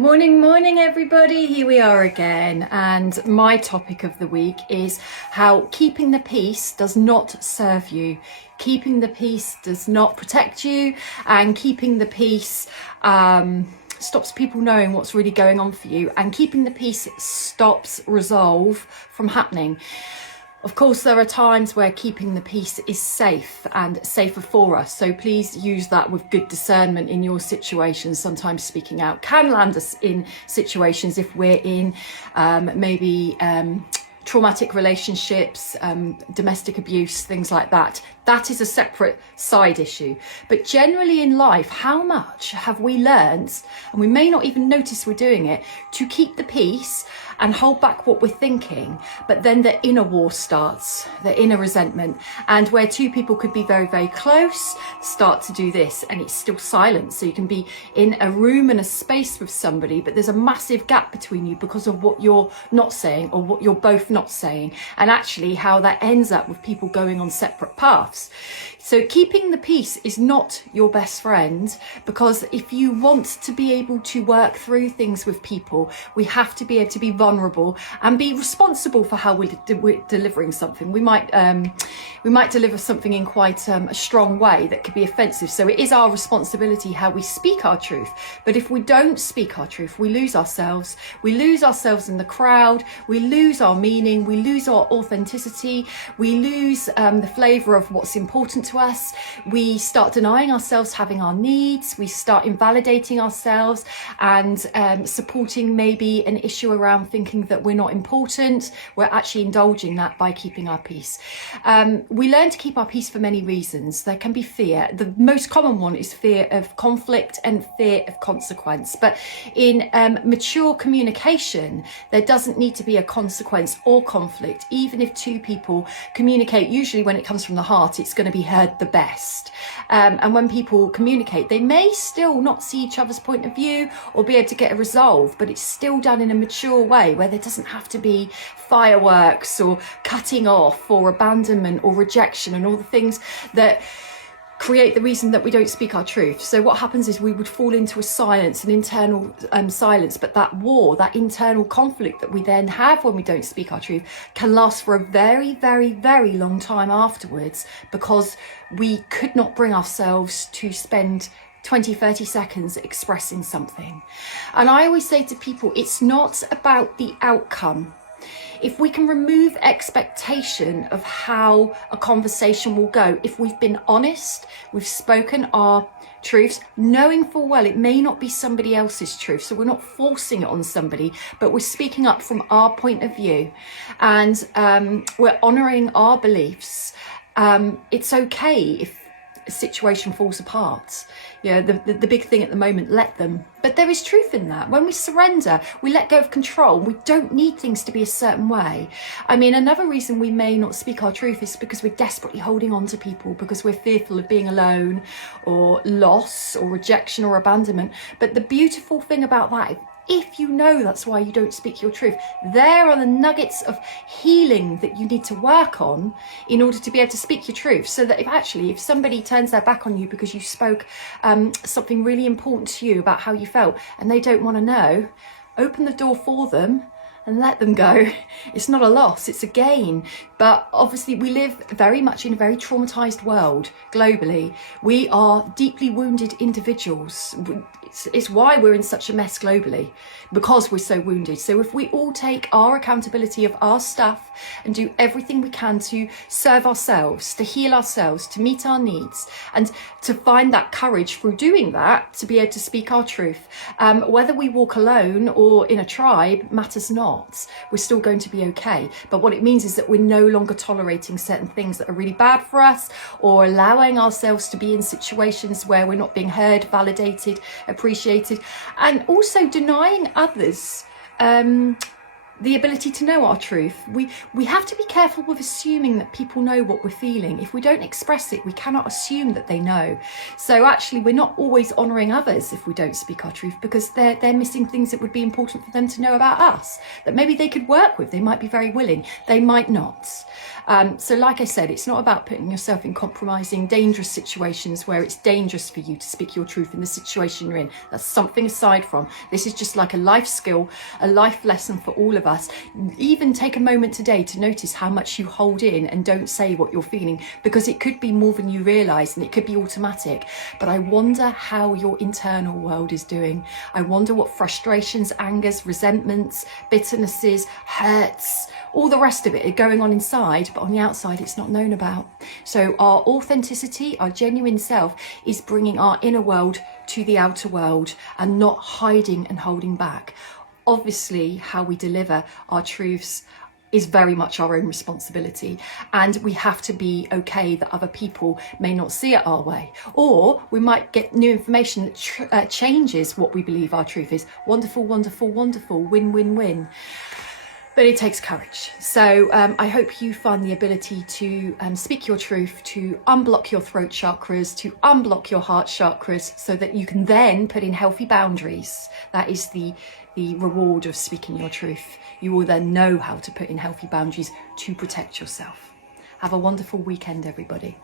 Morning, morning, everybody. Here we are again. And my topic of the week is how keeping the peace does not serve you. Keeping the peace does not protect you, and keeping the peace stops people knowing what's really going on for you, and keeping the peace stops resolve from happening. Of course, there are times where keeping the peace is safe and safer for us. So please use that with good discernment in your situations. Sometimes speaking out can land us in situations if we're in maybe traumatic relationships, domestic abuse, things like that. That is a separate side issue. But generally in life, how much have we learned, and we may not even notice we're doing it, to keep the peace and hold back what we're thinking, but then the inner war starts, the inner resentment, and where two people could be very, very close, start to do this, and it's still silent. So you can be in a room and a space with somebody, but there's a massive gap between you because of what you're not saying or what you're both not saying, and actually how that ends up with people going on separate paths. So keeping the peace is not your best friend, because if you want to be able to work through things with people, we have to be able to be vulnerable and be responsible for how we're delivering something. We might deliver something in quite a strong way that could be offensive. So it is our responsibility how we speak our truth. But if we don't speak our truth, we lose ourselves. We lose ourselves in the crowd. We lose our meaning. We lose our authenticity. We lose the flavour of what's important to us. We start denying ourselves having our needs. We start invalidating ourselves and supporting maybe an issue around thinking that we're not important. We're actually indulging that by keeping our peace. We learn to keep our peace for many reasons. There can be fear. The most common one is fear of conflict and fear of consequence. But in mature communication, there doesn't need to be a consequence or conflict. Even if two people communicate, usually when it comes from the heart, it's going to be heard the best. And when people communicate, they may still not see each other's point of view or be able to get a resolve, but it's still done in a mature way where there doesn't have to be fireworks or cutting off or abandonment or rejection and all the things that create the reason that we don't speak our truth. So what happens is we would fall into a silence, an internal silence, but that war, that internal conflict that we then have when we don't speak our truth can last for a very, very, very long time afterwards, because we could not bring ourselves to spend 20, 30 seconds expressing something. And I always say to people, it's not about the outcome. If we can remove expectation of how a conversation will go, if we've been honest, we've spoken our truths, knowing full well it may not be somebody else's truth, so we're not forcing it on somebody, but we're speaking up from our point of view, and we're honouring our beliefs. It's okay if a situation falls apart. You know, the big thing at the moment, let them. But there is truth in that. When we surrender, we let go of control. We don't need things to be a certain way. I mean, another reason we may not speak our truth is because we're desperately holding on to people, because we're fearful of being alone or loss or rejection or abandonment. But the beautiful thing about that, if you know that's why you don't speak your truth, there are the nuggets of healing that you need to work on in order to be able to speak your truth. So that if somebody turns their back on you because you spoke something really important to you about how you felt and they don't want to know, open the door for them and let them go. It's not a loss, it's a gain. But obviously we live very much in a very traumatized world globally. We are deeply wounded individuals. It's why we're in such a mess globally, because we're so wounded. So if we all take our accountability of our stuff and do everything we can to serve ourselves, to heal ourselves, to meet our needs, and to find that courage through doing that, to be able to speak our truth, whether we walk alone or in a tribe matters not. We're still going to be okay. But what it means is that we're no longer tolerating certain things that are really bad for us, or allowing ourselves to be in situations where we're not being heard, validated, appreciated, and also denying others the ability to know our truth. We have to be careful with assuming that people know what we're feeling. If we don't express it, we cannot assume that they know. So actually, we're not always honouring others if we don't speak our truth, because they're missing things that would be important for them to know about us, that maybe they could work with. They might be very willing, they might not. So like I said, it's not about putting yourself in compromising, dangerous situations where it's dangerous for you to speak your truth in the situation you're in. That's something aside from. This is just like a life skill, a life lesson for all of us. Even take a moment today to notice how much you hold in and don't say what you're feeling, because it could be more than you realise and it could be automatic. But I wonder how your internal world is doing. I wonder what frustrations, angers, resentments, bitternesses, hurts, all the rest of it are going on inside, but on the outside it's not known about. So our authenticity, our genuine self, is bringing our inner world to the outer world and not hiding and holding back. Obviously, how we deliver our truths is very much our own responsibility, and we have to be okay that other people may not see it our way, or we might get new information that changes what we believe our truth is. Wonderful, wonderful, wonderful, win, win, win. But it takes courage. So I hope you find the ability to speak your truth, to unblock your throat chakras, to unblock your heart chakras, so that you can then put in healthy boundaries. That is the reward of speaking your truth. You will then know how to put in healthy boundaries to protect yourself. Have a wonderful weekend, everybody.